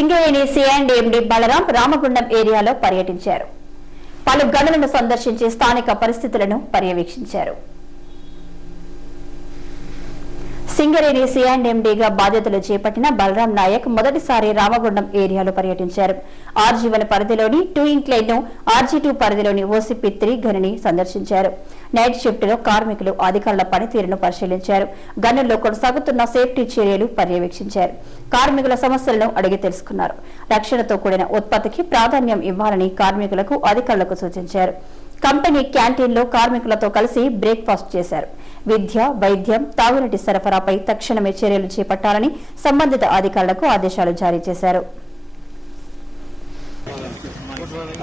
సింగరేణి సిఐండి బలరాం రామగుండం ఏరియాలో పర్యటించారు. పలు గనులను సందర్శించి స్థానిక పరిస్థితులను పర్యవేక్షించారు. సింగరేణి సిఐండ్ఎండీగా బాధ్యతలు చేపట్టిన బలరాం నాయక్ మొదటిసారి రామగుండం ఏరియాలో పర్యటించారు. ఆర్జీవన్ పరిధిలోని టూ ఇంక్లైన్ను ఆర్జీ టూ పరిధిలోని ఓసీపీ త్రీ గనిని సందర్శించారు. నైట్ షిఫ్ట్లో కార్మికులు అధికారుల పనితీరును పరిశీలించారు. గనుల్లో కొనసాగుతున్న సేఫ్టీ చర్యలు పర్యవేక్షించారు. కార్మికుల సమస్యలను అడిగి తెలుసుకున్నారు. రక్షణతో కూడిన ఉత్పత్తికి ప్రాధాన్యం ఇవ్వాలని కార్మికులకు అధికారులకు సూచించారు. కంపెనీ క్యాంటీన్లో కార్మికులతో కలిసి బ్రేక్ఫాస్ట్ చేశారు. విద్య వైద్యం తాగునీటి సరఫరాపై తక్షణమే చర్యలు చేపట్టాలని సంబంధిత అధికారులకు ఆదేశాలు జారీ చేశారు.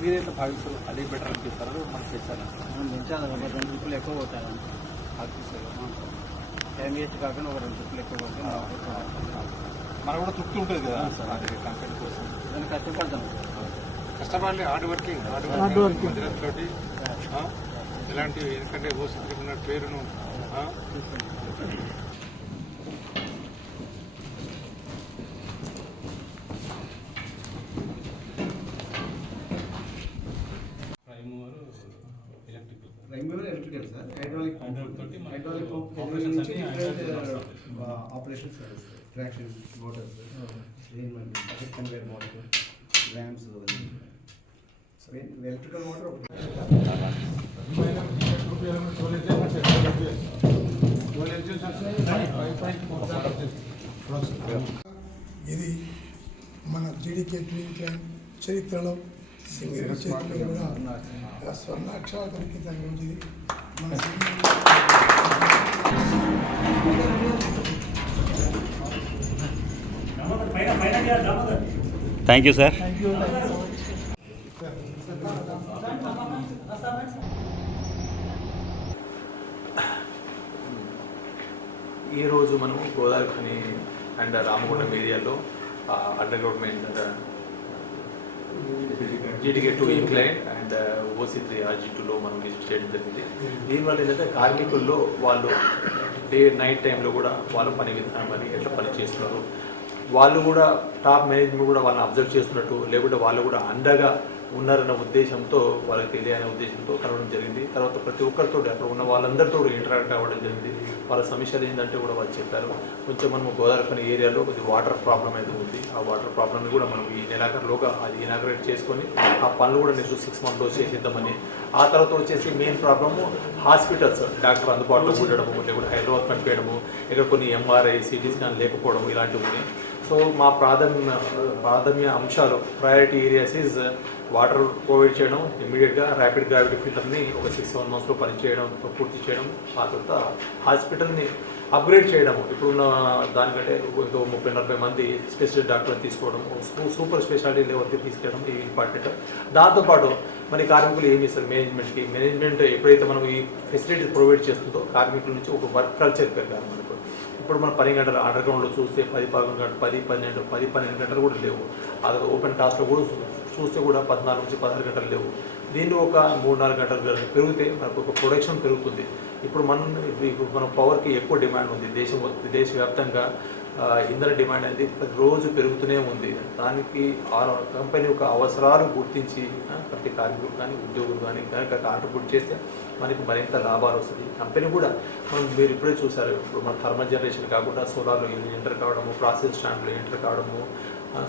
మీరేంత భావిస్తారు అదే బెటర్ అనిపిస్తారో? మనకు పెట్టారు చాలా ఒక రెండు రూపాయలు ఎక్కువ కొట్టాలి టెన్ ఇయర్స్ కాకుండా ఒక రెండు రూపాయలు ఎక్కువ కొట్టి మనకు కూడా తృప్తి ఉంటుంది కదా అదే కంపెనీ కోసం. దాన్ని కష్టపడతాం. కష్టపడాలి హార్డ్ వర్కింగ్ హార్డ్ వర్కింగ్. తోటి ఎలాంటి ఎందుకంటే ఓసిద్రికి ఉన్న పేరును electrical sir. Hydraulic hydraulic pump operations traction motors conveyor motor rams electrical motor ఇది మన జీడికే ట్వీన్ క్లైన్ చరిత్రలో సింగరేణి చరిత్రలో కూడా స్వర్ణాక్షరాలు కనిపించిన రోజు థ్యాంక్ యూ సార్ ఈరోజు మనము గోదావరి అండ్ రామగుండం ఏరియాలో underground main GTK two incline and OC three RG టూలో మనం విజిట్ చేయడం జరిగింది. దీనివల్ల ఏంటంటే కార్మికుల్లో వాళ్ళు డే నైట్ టైంలో కూడా వాళ్ళ పని విధానం అని ఎట్లా పని చేస్తున్నారు? వాళ్ళు కూడా టాప్ మేనేజ్మెంట్ కూడా వాళ్ళని అబ్జర్వ్ చేస్తున్నట్టు లేకుంటే వాళ్ళు కూడా అండగా ఉన్నారన్న ఉద్దేశంతో వాళ్ళకి తెలియని ఉద్దేశంతో కలవడం జరిగింది. తర్వాత ప్రతి ఒక్కరితో అక్కడ ఉన్న వాళ్ళందరితో ఇంటరాక్ట్ అవ్వడం జరిగింది. వాళ్ళ సమస్యలు ఏంటంటే కూడా వాళ్ళు చెప్పారు. కొంచెం మనము గోదావరి ఏరియాలో కొద్ది వాటర్ ప్రాబ్లం అయితే ఉంది. ఆ వాటర్ ప్రాబ్లమ్ని కూడా మనం ఈ నెలాఖరులోగా అది ఇనాగ్రేట్ చేసుకొని ఆ పనులు కూడా నెక్స్ట్ సిక్స్ మంత్లో చేసేద్దామని. ఆ తర్వాత వచ్చేసి మెయిన్ ప్రాబ్లము హాస్పిటల్స్ డాక్టర్ అందుబాటులో ఉండడము లేకుంటే హైదరాబాద్ పంపించడము ఇక్కడ కొన్ని ఎంఆర్ఐ సిటీ స్కాన్ లేకపోవడం ఇలాంటివి ఉన్నాయి. సో మా ప్రాథమ్య ప్రాథమ్య అంశాలు priority areas is water provide చేయడం ఇమీడియట్గా ర్యాపిడ్ గ్రావిటీ ఫిల్టర్ని ఒక సిక్స్ సెవెన్ మంత్స్లో పనిచేయడం పూర్తి చేయడం ఆ తర్వాత హాస్పిటల్ని అప్గ్రేడ్ చేయడము ఇప్పుడున్న దానికంటే ఇంకో ముప్పై నలభై మంది స్పెషలిస్ట్ డాక్టర్ని తీసుకోవడం సూపర్ స్పెషాలిటీ లెవెల్కి తీసుకెళ్ళడం ఇది ఇంపార్టెంట్ దాంతోపాటు మరి కార్మికులు ఏం చేస్తారు? మేనేజ్మెంట్కి మేనేజ్మెంట్ ఎప్పుడైతే మనం ఈ ఫెసిలిటీస్ ప్రొవైడ్ చేస్తుందో కార్మికుల నుంచి ఒక వర్క్ కల్చర్ పెరగాలి మనకు ఇప్పుడు మన పని గంటలు అండర్ గ్రౌండ్లో చూస్తే పది పదకొండు గంటలు పది పన్నెండు పది పన్నెండు గంటలు కూడా లేవు. అది ఓపెన్ టాస్క్లో కూడా చూస్తే కూడా పద్నాలుగు నుంచి పదహారు గంటలు లేవు. దీన్ని ఒక మూడు నాలుగు గంటలు పెరిగితే మనకు ఒక ప్రొడక్షన్ పెరుగుతుంది. ఇప్పుడు మనం ఇప్పుడు మన పవర్కి ఎక్కువ డిమాండ్ ఉంది. దేశం దేశవ్యాప్తంగా ఇంధన డిమాండ్ అనేది ప్రతిరోజు పెరుగుతూనే ఉంది. దానికి ఆ కంపెనీ యొక్క అవసరాలు గుర్తించి ప్రతి కార్మికులు కానీ ఉద్యోగులు కానీ కనుక కాంట్రిబ్యూట్ చేస్తే మనకి మరింత లాభాలు వస్తుంది కంపెనీ కూడా మనం మీరు ఇప్పుడే చూసారు ఇప్పుడు మన థర్మల్ జనరేషన్ కాకుండా సోలార్లో ఎంటర్ కావడము ప్రాసెస్ స్టాండ్లో ఎంటర్ కావడము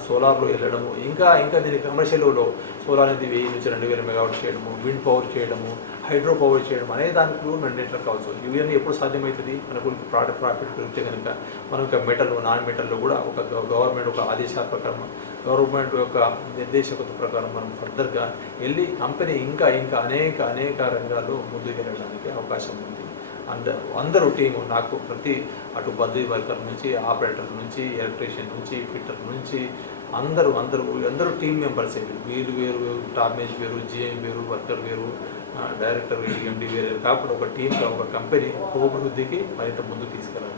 సోలార్లో వెళ్ళడము ఇంకా ఇంకా దీని కమర్షియల్లో సోలార్ అనేది వెయ్యి నుంచి రెండు వేల మెగావాట్ చేయడము విండ్ పవర్ చేయడము హైడ్రో పవర్ చేయడం అనే దానికి మెయింటైన్ కావచ్చు. ఇవన్నీ ఎప్పుడు సాధ్యమవుతుంది? మనకు ప్రాడక్ట్ ప్రాఫిట్ పెరిగితే కనుక మనం ఇంకా మెటల్ నాన్ మెటల్లో కూడా ఒక గవర్నమెంట్ ఒక ఆదేశాల ప్రకారం గవర్నమెంట్ యొక్క నిర్దేశకత ప్రకారం మనం ఫర్దర్గా వెళ్ళి కంపెనీ ఇంకా ఇంకా అనేక అనేక రంగాల్లో ముందుకు వెళ్ళడానికి అవకాశం ఉంది. అంద అందరూ టీము నాకు ప్రతి అటు బద్దీ వర్కర్ నుంచి ఆపరేటర్ నుంచి ఎలక్ట్రీషియన్ నుంచి ఫిట్టర్ నుంచి అందరూ అందరూ అందరూ టీం మెంబర్స్ వీళ్ళు వేరు వేరు టాప్ వేరు జిఎం వేరు వర్కర్ వేరు డైరెక్టర్ వేరు ఎండి వేరే కాకుండా ఒక టీంగా ఒక కంపెనీ అభివృద్ధికి మరింత ముందు తీసుకెళ్ళాలి.